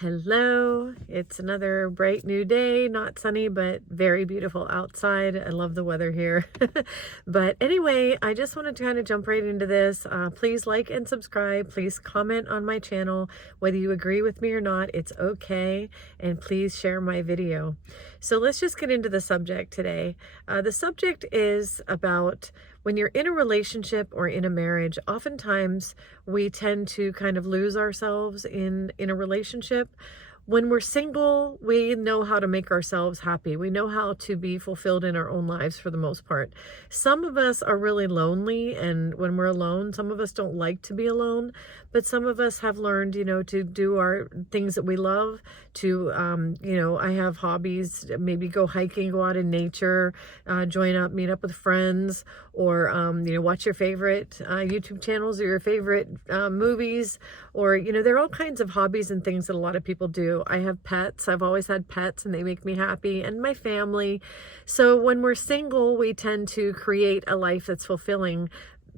Hello, it's another bright new day, not sunny, but very beautiful outside. I love the weather here. But anyway, I just wanted to kind of jump right into this. Please like and subscribe. Please comment on my channel. Whether you agree with me or not, it's okay. And please share my video. So let's just get into the subject today. The subject is about when you're in a relationship or in a marriage. Oftentimes we tend to kind of lose ourselves in a relationship. When we're single, we know how to make ourselves happy. We know how to be fulfilled in our own lives for the most part. Some of us are really lonely, and when we're alone, some of us don't like to be alone, but some of us have learned, to do our things that we love, I have hobbies, maybe go hiking, go out in nature, meet up with friends, or, watch your favorite YouTube channels or your favorite movies, or, there are all kinds of hobbies and things that a lot of people do. I have pets. I've always had pets and they make me happy, and my family. So when we're single, we tend to create a life that's fulfilling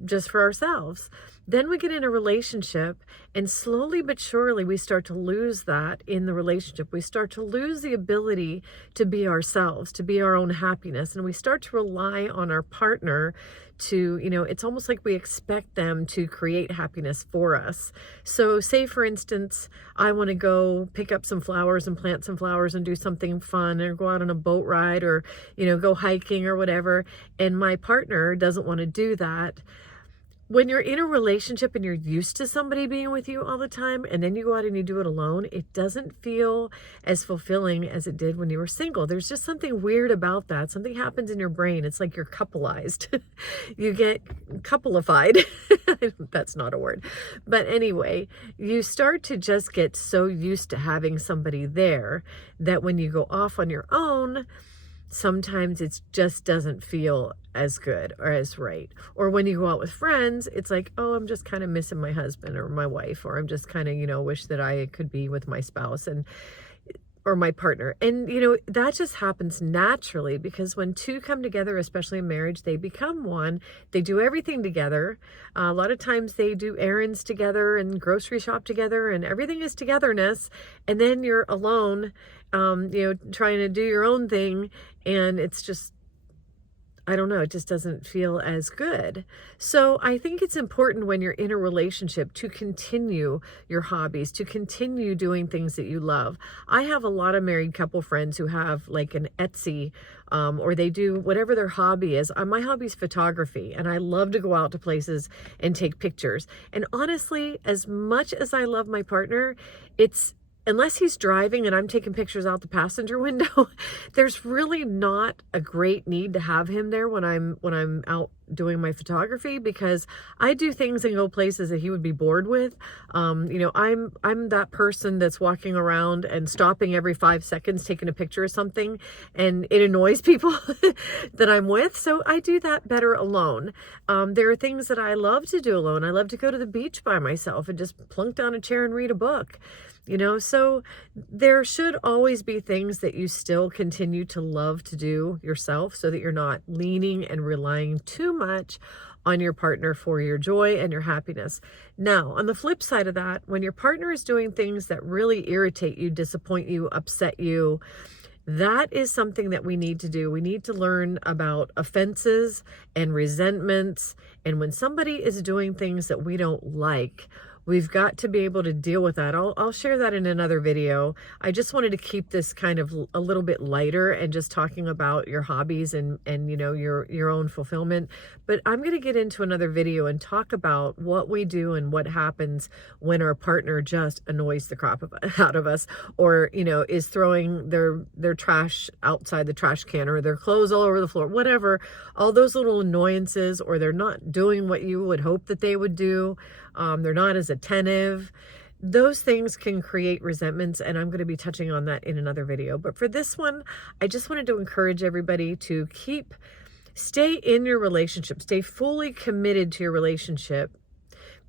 just for ourselves. Then we get in a relationship, and slowly but surely we start to lose that in the relationship. We start to lose the ability to be ourselves, to be our own happiness, and we start to rely on our partner to, it's almost like we expect them to create happiness for us. So say, for instance, I want to go pick up some flowers and plant some flowers and do something fun, or go out on a boat ride, or, go hiking or whatever, and my partner doesn't want to do that. When you're in a relationship and you're used to somebody being with you all the time, and then you go out and you do it alone, it doesn't feel as fulfilling as it did when you were single. There's just something weird about that. Something happens in your brain. It's like you're coupleized. You get couplified. That's not a word. But anyway, you start to just get so used to having somebody there that when you go off on your own, sometimes it just doesn't feel as good or as right. Or when you go out with friends, it's like, oh, I'm just kind of missing my husband or my wife, or I'm just kind of, wish that I could be with my spouse or my partner. And, that just happens naturally, because when two come together, especially in marriage, they become one. They do everything together. A lot of times they do errands together and grocery shop together, and everything is togetherness. And then you're alone, trying to do your own thing. And it's just, I don't know, it just doesn't feel as good. So I think it's important when you're in a relationship to continue your hobbies, to continue doing things that you love. I have a lot of married couple friends who have like an Etsy, or they do whatever their hobby is. My hobby is photography, and I love to go out to places and take pictures. And honestly, as much as I love my partner, unless he's driving and I'm taking pictures out the passenger window, there's really not a great need to have him there when I'm out doing my photography, because I do things and go places that he would be bored with. I'm that person that's walking around and stopping every 5 seconds, taking a picture of something, and it annoys people that I'm with. So I do that better alone. There are things that I love to do alone. I love to go to the beach by myself and just plunk down a chair and read a book. So there should always be things that you still continue to love to do yourself, so that you're not leaning and relying too much on your partner for your joy and your happiness. Now, on the flip side of that, when your partner is doing things that really irritate you, disappoint you, upset you, that is something that we need to do. We need to learn about offenses and resentments. And when somebody is doing things that we don't like, we've got to be able to deal with that. I'll share that in another video. I just wanted to keep this kind of a little bit lighter and just talking about your hobbies and your own fulfillment. But I'm going to get into another video and talk about what we do and what happens when our partner just annoys the crap out of us, or is throwing their trash outside the trash can, or their clothes all over the floor, whatever. All those little annoyances, or they're not doing what you would hope that they would do. They're not as attentive. Those things can create resentments, and I'm going to be touching on that in another video. But for this one, I just wanted to encourage everybody to stay in your relationship, stay fully committed to your relationship,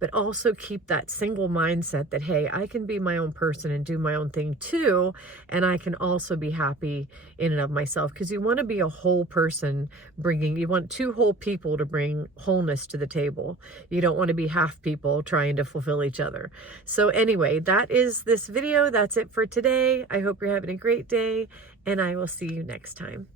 but also keep that single mindset that, hey, I can be my own person and do my own thing too, and I can also be happy in and of myself, because you want to be a whole person you want two whole people to bring wholeness to the table. You don't want to be half people trying to fulfill each other. So anyway, that is this video. That's it for today. I hope you're having a great day, and I will see you next time.